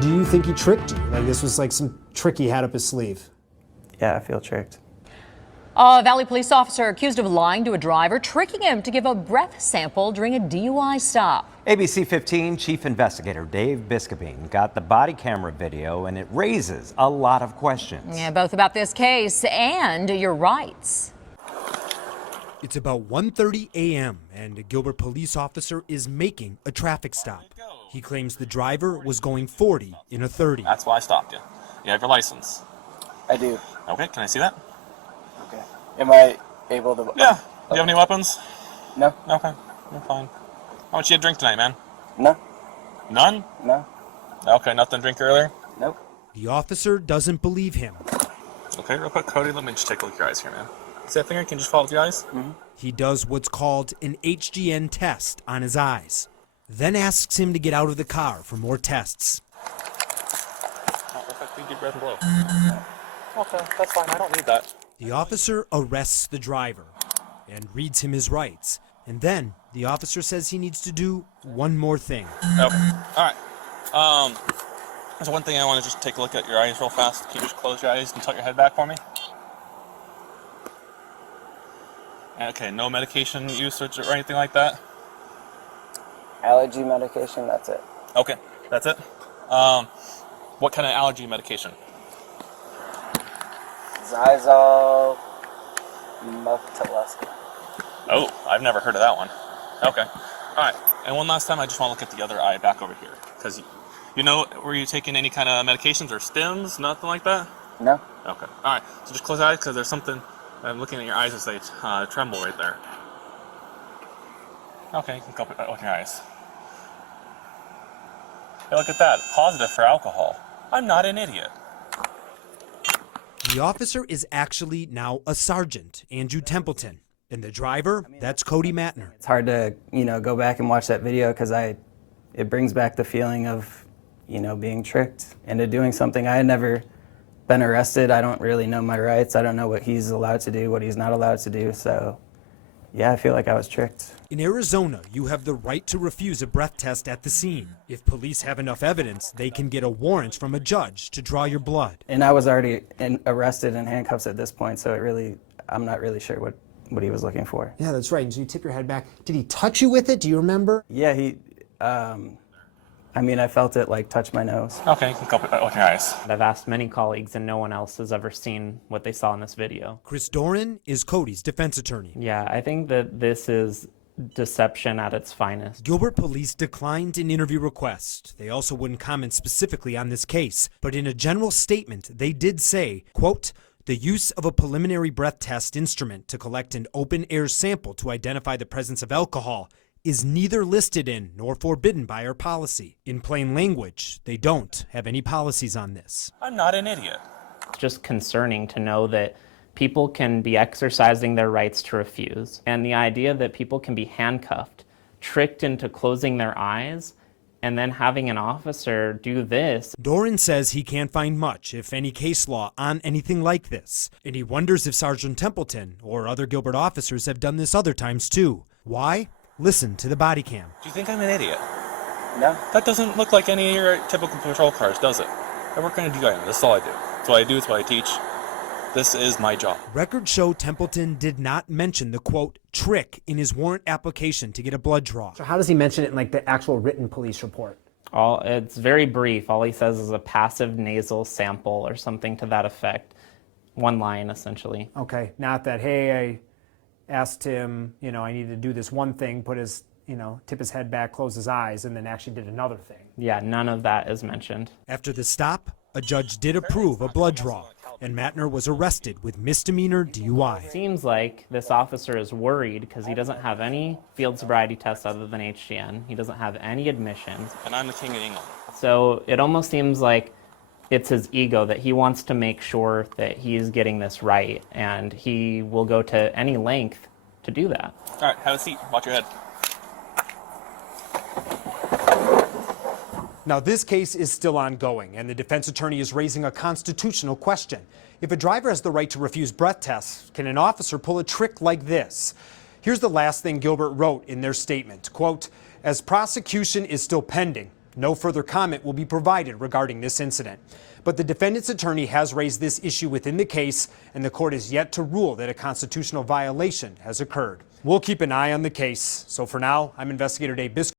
Do you think he tricked you? Like this was like some trick he had up his sleeve? Yeah, I feel tricked. A Valley police officer accused of lying to a driver, tricking him to give a breath sample during a DUI stop. ABC 15 Chief Investigator Dave Biscobine got the body camera video, and it raises a lot of questions. Yeah, both about this case and your rights. It's about 1:30 a.m. and a Gilbert police officer is making a traffic stop. He claims the driver was going 40 in a 30. That's why I stopped you. You have your license? I do. Okay, can I see that? Okay. Am I able to? Yeah. Do you have any weapons? No. Okay, you're fine. How much you had drink tonight, man? No. None? No. Okay, nothing to drink earlier? Nope. The officer doesn't believe him. Okay, real quick, Cody, let me just take a look at your eyes here, man. See that finger? Can you just follow with your eyes? Mm-hmm. He does what's called an HGN test on his eyes, then asks him to get out of the car for more tests. Oh, perfect. Big deep breath and blow. Okay, that's fine. I don't need that. The officer arrests the driver and reads him his rights. And then the officer says he needs to do one more thing. Okay. All right. There's one thing I want to just take a look at your eyes real fast. Can you just close your eyes and tilt your head back for me? Okay, no medication use or anything like that? Allergy medication, that's it. Okay, that's it. What kind of allergy medication? Xyzal, Muftalesca. Oh, I've never heard of that one. Okay. All right. And one last time, I just want to look at the other eye back over here. Because, you know, were you taking any kind of medications or stims? Nothing like that? No. Okay. All right. So just close your eyes because there's something. I'm looking at your eyes as they tremble right there. Okay, you can go with your eyes. Hey, look at that. Positive for alcohol. I'm not an idiot. The officer is actually now a sergeant, Andrew Templeton. And the driver, that's Cody Mattner. It's hard to, go back and watch that video because it brings back the feeling of, being tricked into doing something. I had never been arrested. I don't really know my rights. I don't know what he's allowed to do, what he's not allowed to do. So, yeah, I feel like I was tricked. In Arizona, you have the right to refuse a breath test at the scene. If police have enough evidence, they can get a warrant from a judge to draw your blood. And I was already arrested in handcuffs at this point, so I'm not really sure what he was looking for. Yeah, that's right. And so you tip your head back. Did he touch you with it? Do you remember? Yeah, I felt it touch my nose. Okay, you can go with your eyes. I've asked many colleagues and no one else has ever seen what they saw in this video. Chris Doran is Cody's defense attorney. Yeah, I think that this is deception at its finest. Gilbert police declined an interview request. They also wouldn't comment specifically on this case, but in a general statement, they did say, quote, "The use of a preliminary breath test instrument to collect an open-air sample to identify the presence of alcohol is neither listed in nor forbidden by our policy." In plain language, they don't have any policies on this. I'm not an idiot. It's just concerning to know that people can be exercising their rights to refuse. And the idea that people can be handcuffed, tricked into closing their eyes, and then having an officer do this. Doran says he can't find much, if any, case law on anything like this. And he wonders if Sergeant Templeton or other Gilbert officers have done this other times too. Why? Listen to the body cam. Do you think I'm an idiot? No. That doesn't look like any of your typical patrol cars, does it? I work on a DUI. That's all I do. It's what I do. It's what I teach. This is my job. Records show Templeton did not mention the, quote, trick in his warrant application to get a blood draw. So how does he mention it in the actual written police report? It's very brief. All he says is a passive nasal sample or something to that effect. One line, essentially. Okay, not that, hey, I asked him, I needed to do this one thing, put his, tip his head back, close his eyes, and then actually did another thing. Yeah, none of that is mentioned. After the stop, a judge did approve a blood draw, and Mattner was arrested with misdemeanor DUI. Seems like this officer is worried because he doesn't have any field sobriety tests other than HGN. He doesn't have any admissions. And I'm the king of England. So it almost seems like it's his ego that he wants to make sure that he's getting this right, and he will go to any length to do that. All right, have a seat. Watch your head. Now, this case is still ongoing, and the defense attorney is raising a constitutional question. If a driver has the right to refuse breath tests, can an officer pull a trick like this? Here's the last thing Gilbert wrote in their statement, quote, "As prosecution is still pending, No further comment will be provided regarding this incident. But the defendant's attorney has raised this issue within the case, and the court is yet to rule that a constitutional violation has occurred. We'll keep an eye on the case. So for now, I'm Investigator Dave Biscopine.